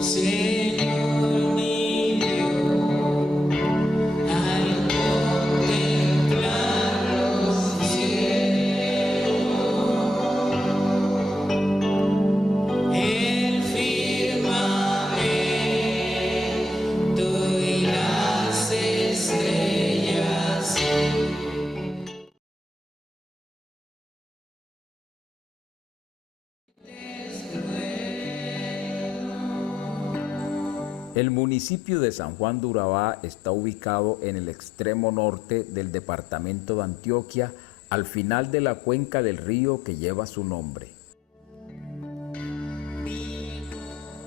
Señor mío, al contemplar los cielos, el firmamento y las estrellas. El municipio de San Juan de Urabá está ubicado en el extremo norte del departamento de Antioquia, al final de la cuenca del río que lleva su nombre.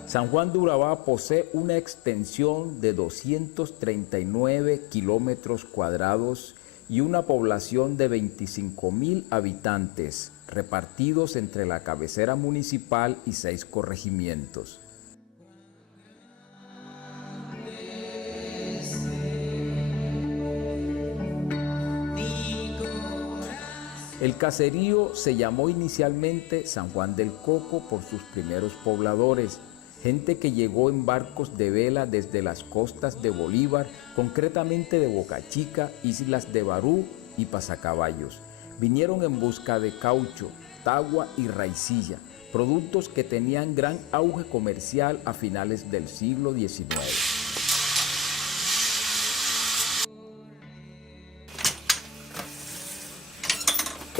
San Juan de Urabá posee una extensión de 239 kilómetros cuadrados y una población de 25.000 habitantes, repartidos entre la cabecera municipal y 6 corregimientos. El caserío se llamó inicialmente San Juan del Coco por sus primeros pobladores, gente que llegó en barcos de vela desde las costas de Bolívar, concretamente de Boca Chica, islas de Barú y Pasacaballos. Vinieron en busca de caucho, tagua y raicilla, productos que tenían gran auge comercial a finales del siglo XIX.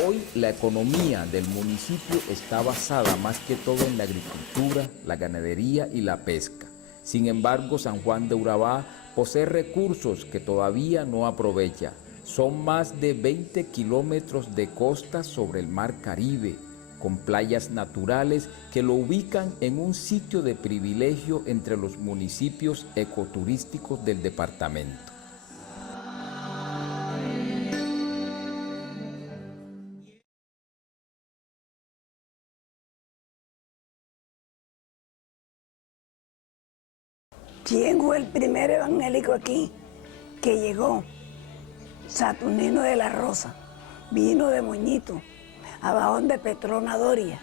Hoy la economía del municipio está basada más que todo en la agricultura, la ganadería y la pesca. Sin embargo, San Juan de Urabá posee recursos que todavía no aprovecha. Son más de 20 kilómetros de costa sobre el mar Caribe, con playas naturales que lo ubican en un sitio de privilegio entre los municipios ecoturísticos del departamento. ¿Quién fue el primer evangélico aquí que llegó? Saturnino de la Rosa, vino de Moñito, abajo de Petrona Doria.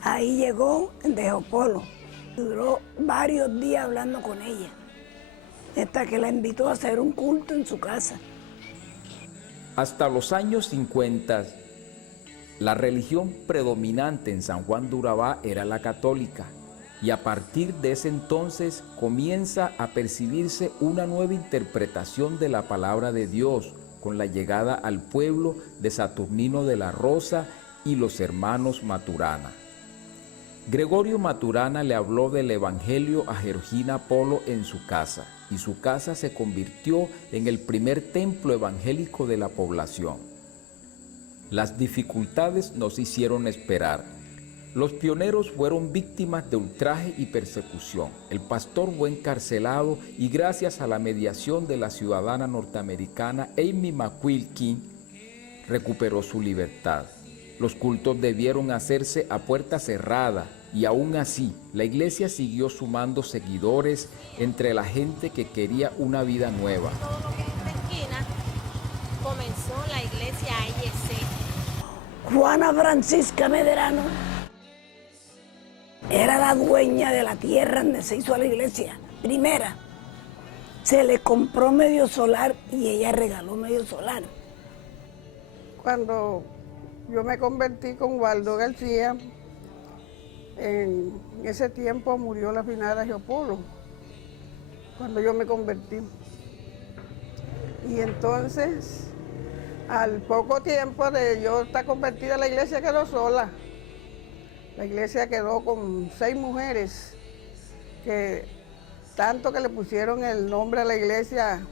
Ahí llegó de Jopolo, duró varios días hablando con ella, hasta que la invitó a hacer un culto en su casa. Hasta los años 50, la religión predominante en San Juan de Urabá era la católica, y a partir de ese entonces comienza a percibirse una nueva interpretación de la palabra de Dios con la llegada al pueblo de Saturnino de la Rosa y los hermanos Maturana. Gregorio Maturana le habló del evangelio a Georgina Polo en su casa, y su casa se convirtió en el primer templo evangélico de la población. Las dificultades nos hicieron esperar. Los pioneros fueron víctimas de ultraje y persecución. El pastor fue encarcelado y gracias a la mediación de la ciudadana norteamericana Amy McQuilkin recuperó su libertad. Los cultos debieron hacerse a puerta cerrada y aún así la iglesia siguió sumando seguidores entre la gente que quería una vida nueva. Comenzó la iglesia AIC. Juana Francisca Medrano era la dueña de la tierra donde se hizo la iglesia, primera. Se le compró medio solar y ella regaló medio solar. Cuando yo me convertí con Waldo García, en ese tiempo murió la finada Geopolo, cuando yo me convertí. Y entonces, al poco tiempo de yo estar convertida, la iglesia quedó sola. La iglesia quedó con 6 mujeres, que tanto que le pusieron el nombre a la iglesia,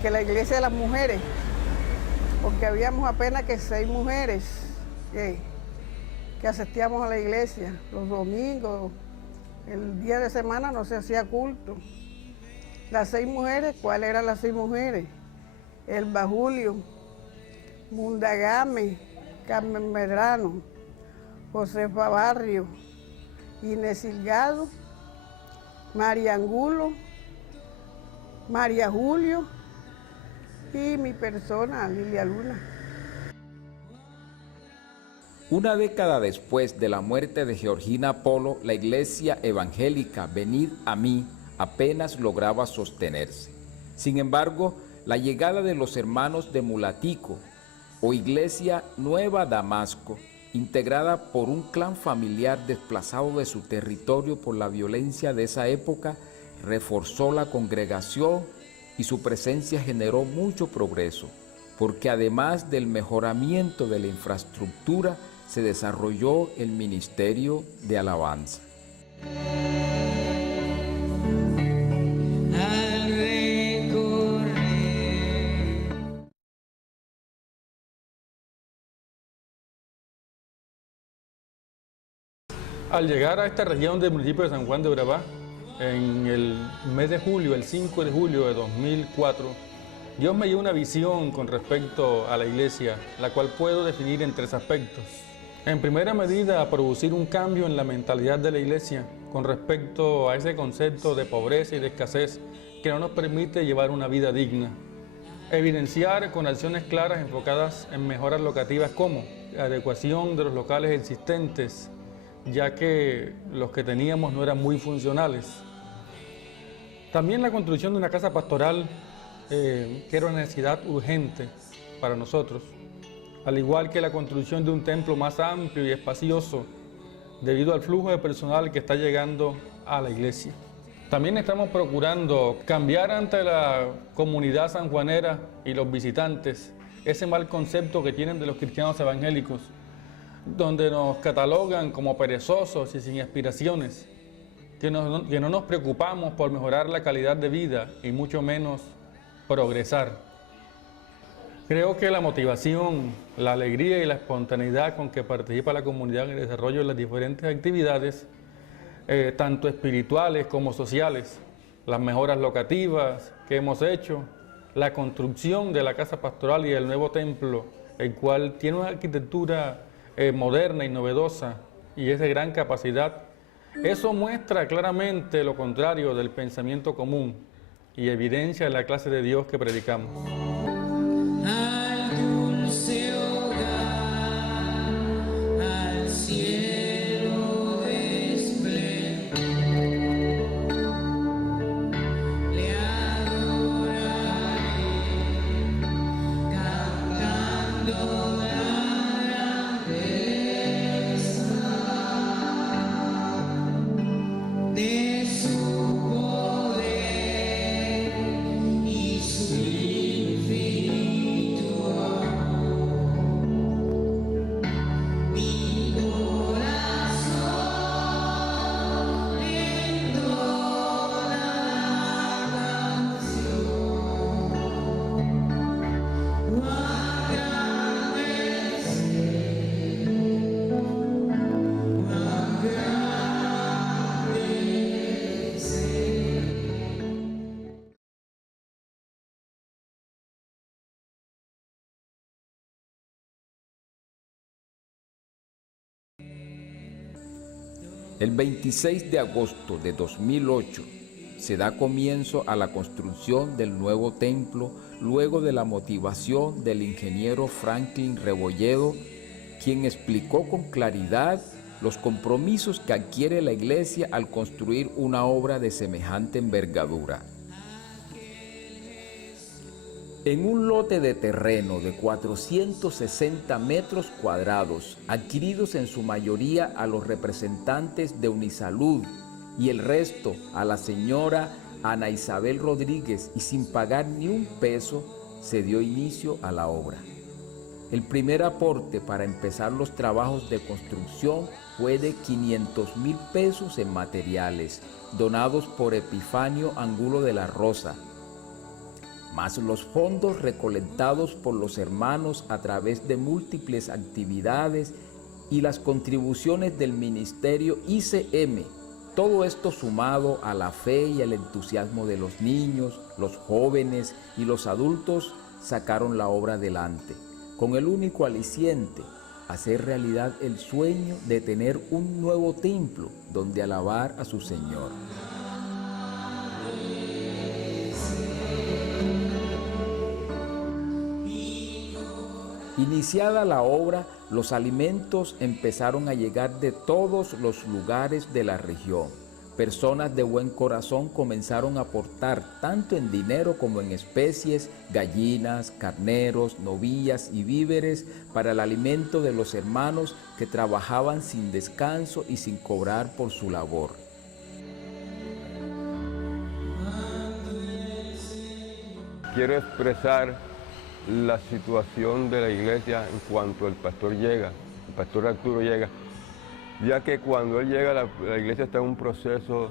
que la iglesia de las mujeres, porque habíamos apenas que 6 mujeres que asistíamos a la iglesia. Los domingos, el día de semana no se hacía culto. Las 6 mujeres, ¿cuáles eran las 6 mujeres? Elba Julio, Mundagame, Carmen Medrano, Josefa Barrio, Inés Silgado, María Angulo, María Julio y mi persona, Lilia Luna. Una década después de la muerte de Georgina Polo, la iglesia evangélica Venid a mí apenas lograba sostenerse. Sin embargo, la llegada de los hermanos de Mulatico, o Iglesia Nueva Damasco, integrada por un clan familiar desplazado de su territorio por la violencia de esa época, reforzó la congregación y su presencia generó mucho progreso, porque además del mejoramiento de la infraestructura, se desarrolló el ministerio de alabanza. Al recorrer Al llegar a esta región del municipio de San Juan de Urabá, en el mes de julio, el 5 de julio de 2004, Dios me dio una visión con respecto a la iglesia, la cual puedo definir en 3 aspectos. En primera medida, producir un cambio en la mentalidad de la iglesia con respecto a ese concepto de pobreza y de escasez que no nos permite llevar una vida digna. Evidenciar con acciones claras enfocadas en mejoras locativas como la adecuación de los locales existentes, ya que los que teníamos no eran muy funcionales. También la construcción de una casa pastoral, que era una necesidad urgente para nosotros, al igual que la construcción de un templo más amplio y espacioso, debido al flujo de personal que está llegando a la iglesia. También estamos procurando cambiar ante la comunidad sanjuanera y los visitantes ese mal concepto que tienen de los cristianos evangélicos, donde nos catalogan como perezosos y sin aspiraciones, que no nos preocupamos por mejorar la calidad de vida y mucho menos progresar. Creo que la motivación, la alegría y la espontaneidad con que participa la comunidad en el desarrollo de las diferentes actividades, tanto espirituales como sociales, las mejoras locativas que hemos hecho, la construcción de la casa pastoral y del nuevo templo, el cual tiene una arquitectura moderna y novedosa y es de gran capacidad, eso muestra claramente lo contrario del pensamiento común y evidencia la clase de Dios que predicamos. al dulce hogar, al cielo de esplendor, le adoraré, cantando la grandeza de su poder y su infinito amor. Mi corazón entona la canción. Cuán grande es Él, cuán grande es Él. El 26 de agosto de 2008 se da comienzo a la construcción del nuevo templo luego de la motivación del ingeniero Franklin Rebolledo, quien explicó con claridad los compromisos que adquiere la iglesia al construir una obra de semejante envergadura. En un lote de terreno de 460 metros cuadrados, adquiridos en su mayoría a los representantes de Unisalud y el resto a la señora Ana Isabel Rodríguez, y sin pagar ni un peso, se dio inicio a la obra. El primer aporte para empezar los trabajos de construcción fue de 500,000 pesos en materiales, donados por Epifanio Angulo de la Rosa, más los fondos recolectados por los hermanos a través de múltiples actividades y las contribuciones del ministerio ICM. Todo esto sumado a la fe y al entusiasmo de los niños, los jóvenes y los adultos sacaron la obra adelante, con el único aliciente, hacer realidad el sueño de tener un nuevo templo donde alabar a su Señor. Iniciada la obra, los alimentos empezaron a llegar de todos los lugares de la región. Personas de buen corazón comenzaron a aportar tanto en dinero como en especies, gallinas, carneros, novillas y víveres para el alimento de los hermanos que trabajaban sin descanso y sin cobrar por su labor. Quiero expresar la situación de la iglesia en cuanto el pastor llega, el pastor Arturo llega, ya que cuando él llega la iglesia está en un proceso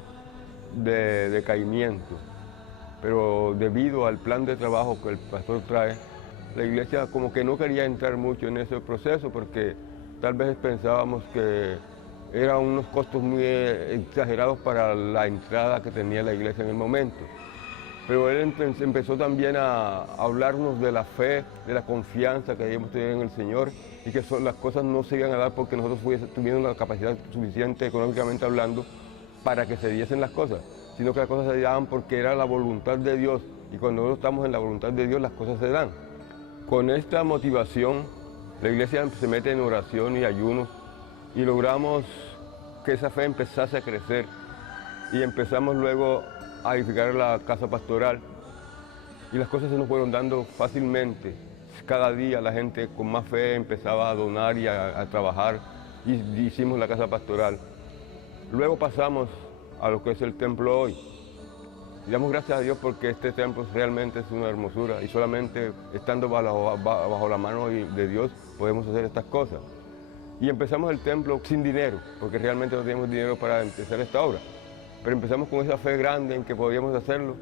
de decaimiento, pero debido al plan de trabajo que el pastor trae, la iglesia como que no quería entrar mucho en ese proceso porque tal vez pensábamos que eran unos costos muy exagerados para la entrada que tenía la iglesia en el momento. Pero él empezó también a hablarnos de la fe, de la confianza que debíamos tener en el Señor y que las cosas no se iban a dar porque nosotros tuviéramos la capacidad suficiente económicamente hablando para que se diesen las cosas, sino que las cosas se daban porque era la voluntad de Dios y cuando nosotros estamos en la voluntad de Dios las cosas se dan. Con esta motivación la iglesia se mete en oración y ayunos y logramos que esa fe empezase a crecer y empezamos luego a edificar la casa pastoral y las cosas se nos fueron dando fácilmente. Cada día la gente con más fe empezaba a donar y a trabajar y hicimos la casa pastoral. Luego pasamos a lo que es el templo hoy. Y damos gracias a Dios porque este templo realmente es una hermosura y solamente estando bajo la mano de Dios podemos hacer estas cosas. Y empezamos el templo sin dinero, porque realmente no teníamos dinero para empezar esta obra. Pero empezamos con esa fe grande en que podíamos hacerlo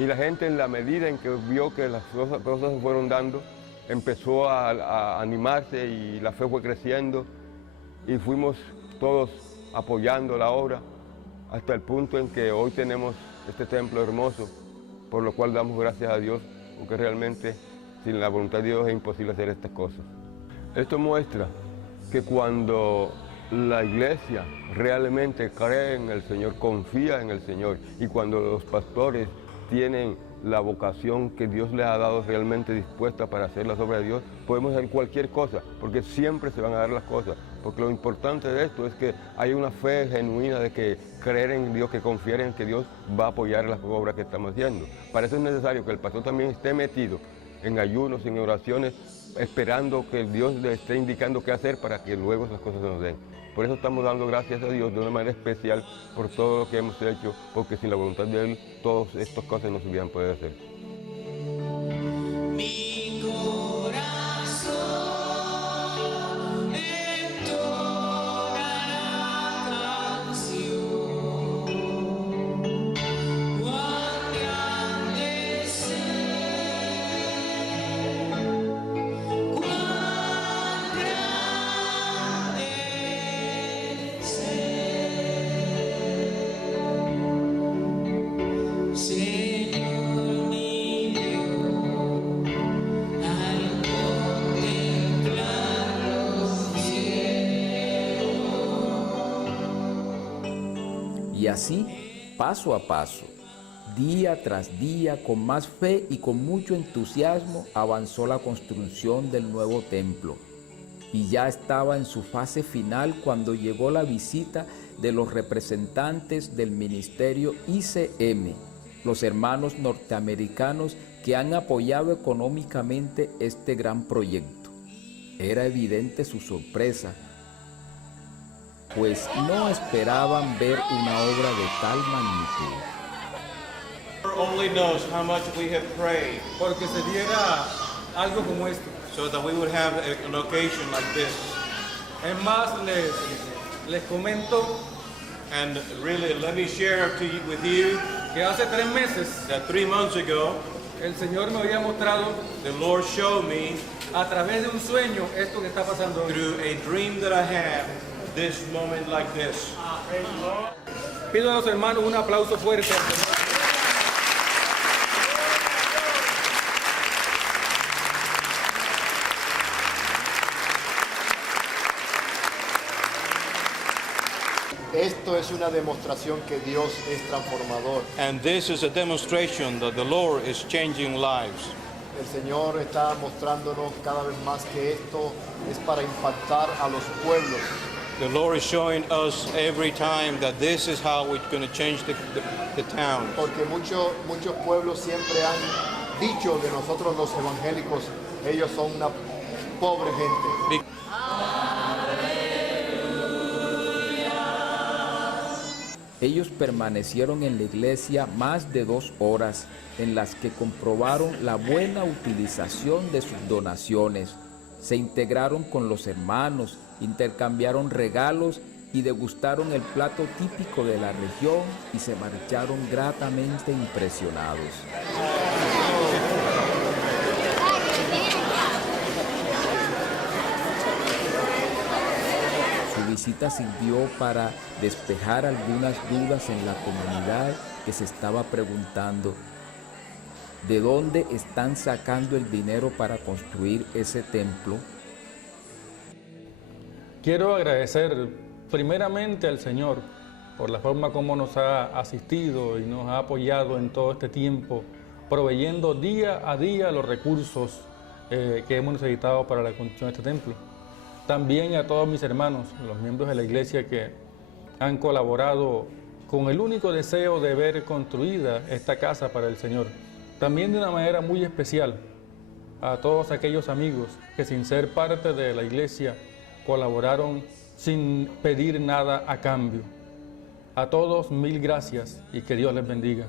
y la gente en la medida en que vio que las cosas se fueron dando, empezó a animarse y la fe fue creciendo y fuimos todos apoyando la obra hasta el punto en que hoy tenemos este templo hermoso, por lo cual damos gracias a Dios, porque realmente sin la voluntad de Dios es imposible hacer estas cosas. Esto muestra que cuando la iglesia realmente cree en el Señor, confía en el Señor y cuando los pastores tienen la vocación que Dios les ha dado realmente dispuesta para hacer las obras de Dios, podemos hacer cualquier cosa, porque siempre se van a dar las cosas. Porque lo importante de esto es que hay una fe genuina de que creer en Dios, que confiar en que Dios va a apoyar las obras que estamos haciendo. Para eso es necesario que el pastor también esté metido en ayunos, en oraciones, esperando que Dios le esté indicando qué hacer para que luego esas cosas se nos den. Por eso estamos dando gracias a Dios de una manera especial por todo lo que hemos hecho, porque sin la voluntad de Él, todas estas cosas no se hubieran podido hacer. Mi corazón entonará canción. Cuán grande es Él, cuán grande es Él. Señor mi Dios, al contemplar los cielos. Y así, paso a paso, día tras día, con más fe y con mucho entusiasmo, avanzó la construcción del nuevo templo. Y ya estaba en su fase final cuando llegó la visita de los representantes del ministerio ICM, los hermanos norteamericanos que han apoyado económicamente este gran proyecto. Era evidente su sorpresa, pues no esperaban ver una obra de tal magnitud. Lord only knows how much we have prayed Porque se diera algo como esto. so that we would have an occasion like this. Es más, les comento And really, let me share with you que hace 3 meses that 3 months ago, el Señor me había mostrado the Lord showed me a través de un sueño esto que está pasando hoy. through a dream that I had this moment like this. Pido a los hermanos un aplauso fuerte al Señor. Esto es una demostración que Dios es transformador. And this is a demonstration that the Lord is changing lives. El Señor está mostrándonos cada vez más que esto es para impactar a los pueblos. The Lord is showing us every time that this is how we're going to change the town. Porque muchos pueblos siempre han dicho de nosotros los evangélicos, ellos son una pobre gente. Ellos permanecieron en la iglesia más de 2 horas, en las que comprobaron la buena utilización de sus donaciones. Se integraron con los hermanos, intercambiaron regalos y degustaron el plato típico de la región y se marcharon gratamente impresionados. Su visita sirvió para despejar algunas dudas en la comunidad que se estaba preguntando: ¿de dónde están sacando el dinero para construir ese templo? Quiero agradecer primeramente al Señor por la forma como nos ha asistido y nos ha apoyado en todo este tiempo, proveyendo día a día los recursos que hemos necesitado para la construcción de este templo. También a todos mis hermanos, los miembros de la iglesia que han colaborado con el único deseo de ver construida esta casa para el Señor. También de una manera muy especial a todos aquellos amigos que, sin ser parte de la iglesia, colaboraron sin pedir nada a cambio. A todos 1000 gracias y que Dios les bendiga.